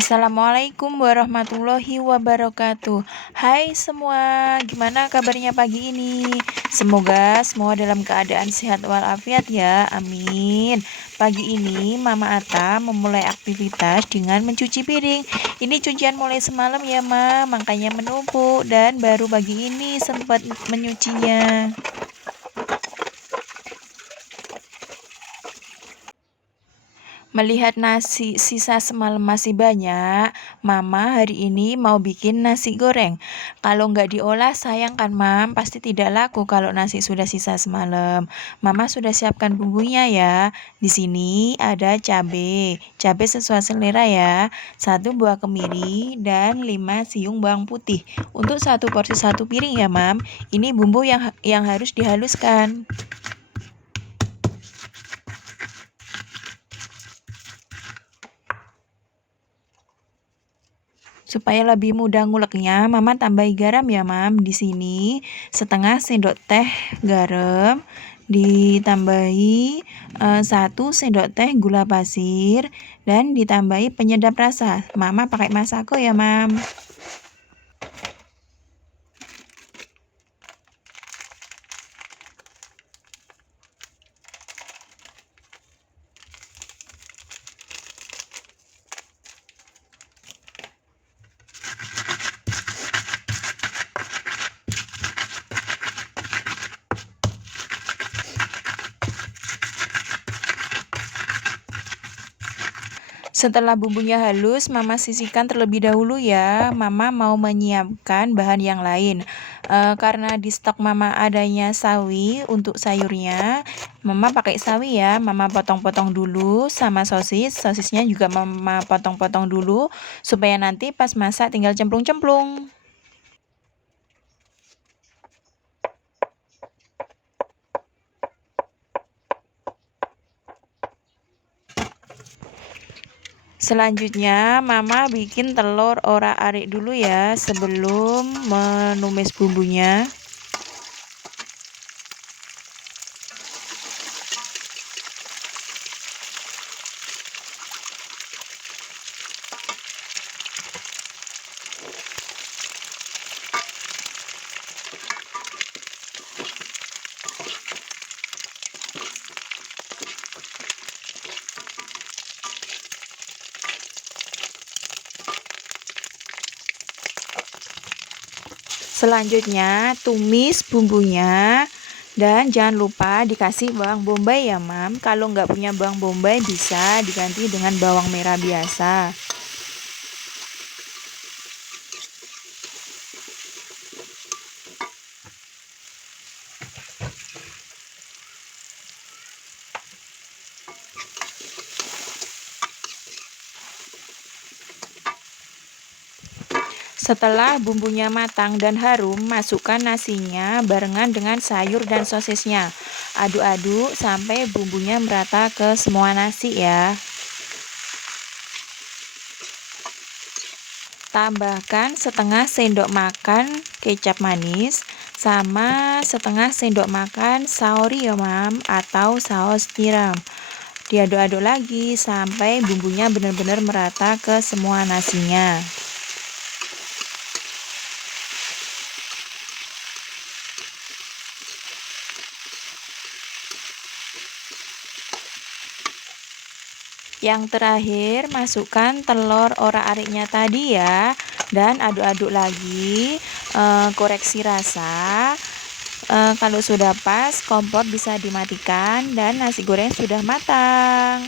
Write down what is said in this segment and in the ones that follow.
Assalamualaikum warahmatullahi wabarakatuh. Hai semua, gimana kabarnya pagi ini? Semoga semua dalam keadaan sehat walafiat ya, amin. Pagi ini Mama Ata memulai aktivitas dengan mencuci piring. Ini cucian mulai semalam ya Ma, makanya menumpuk dan baru pagi ini sempat menyucinya. Melihat nasi sisa semalam masih banyak, Mama hari ini mau bikin nasi goreng. Kalau nggak diolah sayang kan Mam, pasti tidak laku kalau nasi sudah sisa semalam. Mama sudah siapkan bumbunya ya. Di sini ada cabai sesuai selera ya. 1 buah kemiri dan 5 siung bawang putih. Untuk satu porsi 1 piring ya Mam. Ini bumbu yang harus dihaluskan. Supaya lebih mudah nguleknya, Mama tambahi garam ya, Mam. Di sini setengah sendok teh garam, ditambahi 1 sendok teh gula pasir, dan ditambahi penyedap rasa. Mama pakai Masako ya, Mam. Setelah bumbunya halus, Mama sisihkan terlebih dahulu ya. Mama mau menyiapkan bahan yang lain. Karena di stok Mama adanya sawi untuk sayurnya, Mama pakai sawi ya. Mama potong-potong dulu sama sosisnya juga Mama potong-potong dulu supaya nanti pas masak tinggal cemplung-cemplung. Selanjutnya, Mama bikin telur orak-arik dulu ya sebelum menumis bumbunya. Selanjutnya, tumis bumbunya. Dan jangan lupa dikasih bawang bombay ya, Mam. Kalau nggak punya bawang bombay bisa diganti dengan bawang merah biasa. Setelah bumbunya matang dan harum, masukkan nasinya barengan dengan sayur dan sosisnya. Aduk-aduk sampai bumbunya merata ke semua nasi ya. Tambahkan setengah sendok makan kecap manis sama setengah sendok makan saori ya Mam atau saus tiram. Diaduk-aduk lagi sampai bumbunya benar-benar merata ke semua nasinya. Yang terakhir, masukkan telur orak-ariknya tadi ya, dan aduk-aduk lagi. Koreksi rasa. Kalau sudah pas, kompor bisa dimatikan dan nasi goreng sudah matang.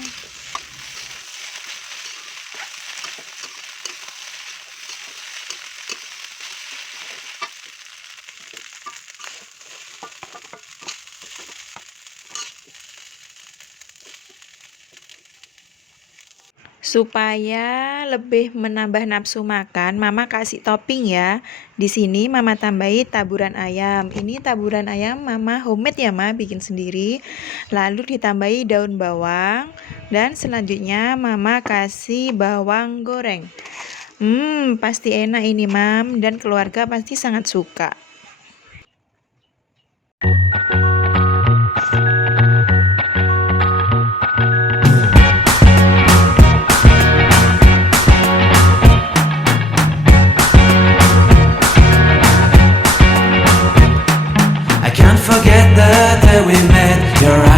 Supaya lebih menambah nafsu makan, Mama kasih topping ya. Di sini Mama tambahi taburan ayam. Ini taburan ayam Mama homemade ya, Ma, bikin sendiri. Lalu ditambahi daun bawang dan selanjutnya Mama kasih bawang goreng. Pasti enak ini, Mam, dan keluarga pasti sangat suka.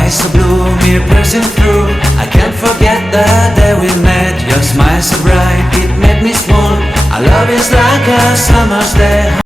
eyes so blue, me piercing through. I can't forget the day we met. Your smile so bright, it made me swoon. Our love is like a summer's day.